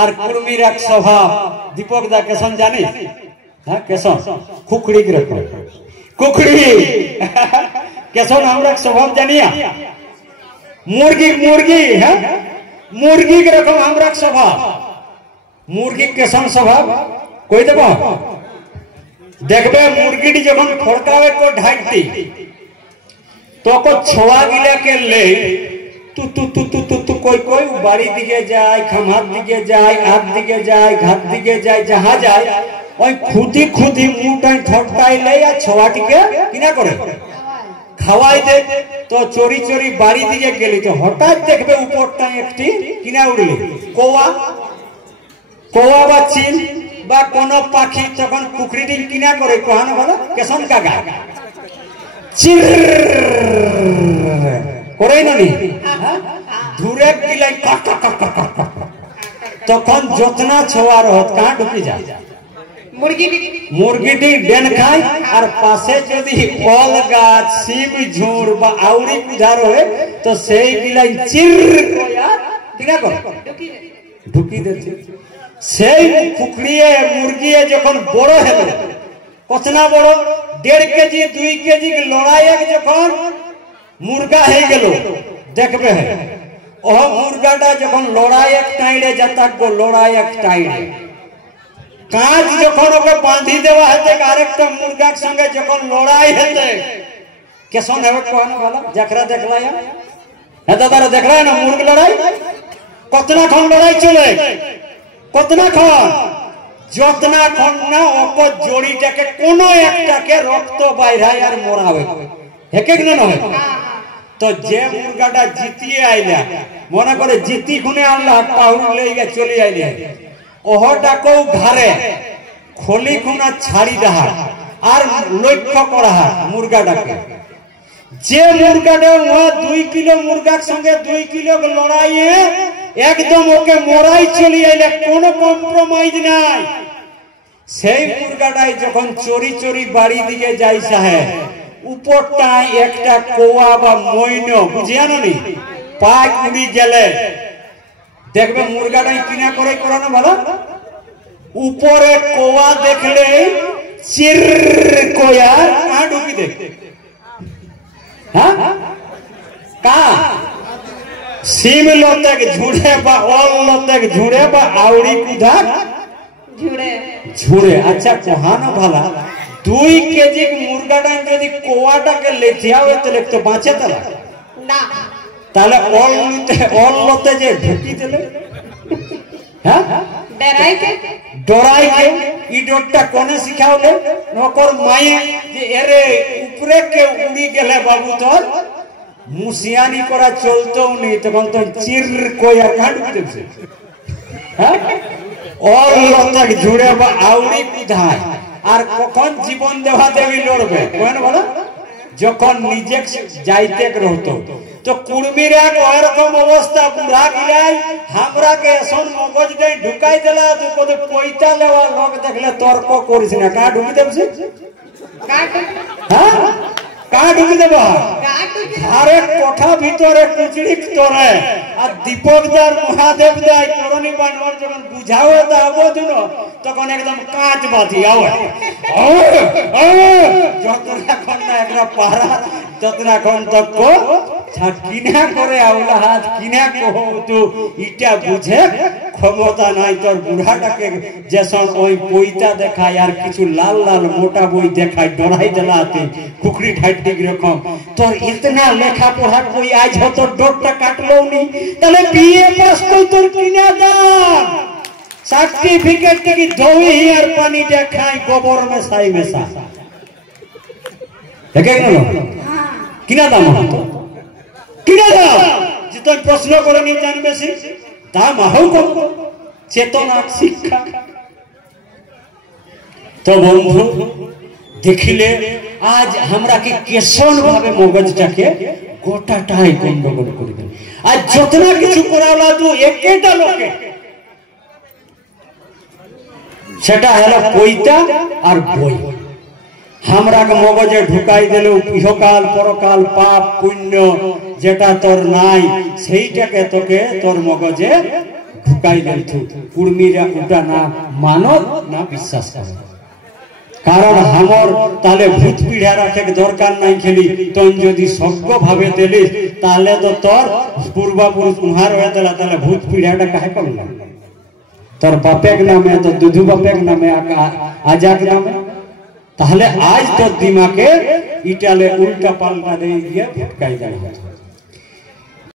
আর কুর্মির এক স্বভাব। দীপক দা কেসন জানিস? হ্যাঁ কেসন খুখড়ি রকম কুখড়ি কেসন আমরা স্বভাব জানিয়া মুরগি মুরগি হ্যাঁ মুরগি রকম আমরা স্বভাব। মুরগি কেসন স্বভাব কই দেব দেখবে মুরগিটি যখন খড়কাবে তো ঢাকতি তখন ছোয়া গিলাকে লে তু তু তু তু তু তু কই কই বাড়ি দিকে যায়, খামার দিকে যায়, আগ দিকে যায়, ঘাট দিকে যায়, যাহা যায় ওই খুদি খুদি মুটাই ঠটকাই লে আর ছোয়াটিকে কিনা করে খাওয়াই দে। তো চোরি চোরি বাড়ি দিকে গেলি তো হঠাৎ দেখবে উপরটা একটি কিনা উড়লি কোয়া কোয়া বা চিল বা কোন পাখি তখন পুকুরিটি কিনা করে কোহানো বলো কেসন কাগা চির করে ননি দূরে গিলাই তখন যতনা ছোয়ার হত কাঁ ঢুকি যায় মুরগিটি ডেন খায় আর পাশে যদি ফল গাছ শিব ঝুড় বা আউরি উধার হয় তো সেই গিলাই চির কিনা করে ঢুকি দিচ্ছে। সেই পুকুরিয়ে মুরগিয়ে যখন বড় হলো কতনা বড় 1.5 কেজি 2 কেজি লড়াই যখন মুরগা হয়ে গেল দেখবে ও মুরগাটা যখন লড়াই এক টাইড়ে যাতা গো লড়াই এক টাইড়ে কাজ যখন ওকে বাঁধি দেওয়া হতে আরেকটা মুরগার সঙ্গে যখন লড়াই হতে কেসন হবে কোহানো ভালো যাকরা দেখলায় হ্যাঁ দাদারা দেখলায় না মুরগ লড়াই কতনা ক্ষণ লড়াই চলে কতনা ক্ষণ যতনা ক্ষণ না ওকে জড়িটাকে কোন একটাকে রক্ত বাইরায় আর মরাবে এক এক না হয়। তো যে মুরগাটা জিতিয়ে আইলা মনে করে জিতি খুনে আনলা পাউরি লইয়া চলে আইলে ওহটাকেও ঘাড়ে খলি খুনা ছাড়ি দেহা আর লক্ষ্য করা মুরগাটাকে যে মুরগাটা 2 কিলো মুরগার সঙ্গে 2 কিলো লড়াইয়ে একদম ওকে মরাই চলে আইলে কোনো কম্প্রোমাইজ নাই। সেই মুরগাটাই যখন চোরি চোরি বাড়ি দিকে যাই সাহেব উপরটায় একটা কোয়া বা মইন বুঝিয়ানো নি পাক উড়ি গেলে দেখবে মুরগাটাই কিনা করে করানো ভালো উপরে কোয়া দেখলে চির কোয়া কা ঢুকি দেখ হ্যাঁ কা সিম লতেক ঝুড়ে বা অল লতেক ঝুড়ে বা আউড়ি কুধা ঝুড়ে ঝুড়ে। আচ্ছা কোহানো ভালা 2 কেজি মুরগাটা যদি কোয়াটাকে লেথিয়া হয় তাহলে তো বাঁচে তাহলে না তাহলে অল লতে যে ঢুকি দিলে হ্যাঁ ডরাই কে ই ডরটা কোনে শিখাওলে নকর মায়ে যে এরে উপরে কে উড়ি গেলে বাবু তোর মুসিয়ানি করা চলতো নি তখন তো চির কোয়া কাট দিছে হ্যাঁ অল লতে ঝুড়ে বা আউড়ি কুধায় আর কখন জীবন দেওয়া দেবী লড়বে কেন বলো যখন নিজে যাইতে রহতো তো কুর্মির এক ওরকম অবস্থা বুড়া গিলাই হামরাকে এসন মগজটাই ঢুকাই দিলা তুই কোথায় পয়তা লেওয়া লোক দেখলে তর্ক করিস না কা ঢুকি দেবছি হ্যাঁ কা ঢুকি দেব আরে কোঠা ভিতরে কুচড়ি তোরে আর দীপকদার মহাদেব দাই করণী বানর যখন বুঝাও দাবো দিন তখন একদম কাঁচ বাঁধি আওয়াজ যতক্ষণ না একটা পাড়া ততক্ষণ তক কিনা করে আউলা হাত কিনা কহ তু ইটা বুঝে ক্ষমতা নাই তোর বুড়াটাকে যেসব ওই বইটা দেখায় আর কিছু লাল লাল মোটা বই দেখায় ডরাই দেলাতে কুকরি ঠাইটিক রকম তোর ইতনা লেখা পড়া কই আজ তোর ডোরটা কাটলো নি তাহলে বিএ পাস কই তোর কিনা দাম সার্টিফিকেট থেকে দই আর পানি দেখায় গোবর মেশাই মেশা দেখে গেল কিনা দাম হতো কিনা দাম যে তোর প্রশ্ন করে নিয়ে জানবে সে দাম আহো কম চেতনা শিক্ষা। তো বন্ধু দেখিলে আজ আমরা কি কেসন ভাবে মগজটাকে গোটাটাই গন্ডগোল করে দেব আর যতনা কিছু করালা তো একটা লোকে সেটা হলো পইতা আর বই हमरा के मगजे ढुकाई दिलो इहकाल परकाल पाप पुण्य जेटा तोर नाई सेइटाके तोके तोर मगजे ঢুকাই দেলছু কুর্মীরা ওটা না মানো না বিশ্বাস করে কারণ আমার তাহলে ভূত পিঢ়া রাখে দরকার নাই খেলি তুই যদি সজ্ঞ ভাবে দিলিস তাহলে তো তোর পূর্বাপুরুষ উহার হয়ে দিলা তাহলে ভূত পিঢ়াটা কাহে করলাম তোর বাপেক নামে তো দুধু বাপেক নামে আজাক নামে তাহলে আজ তোর দিমাকে ইটালে উল্টা পাল্টা দিয়ে গিয়ে ভটকাই দেয়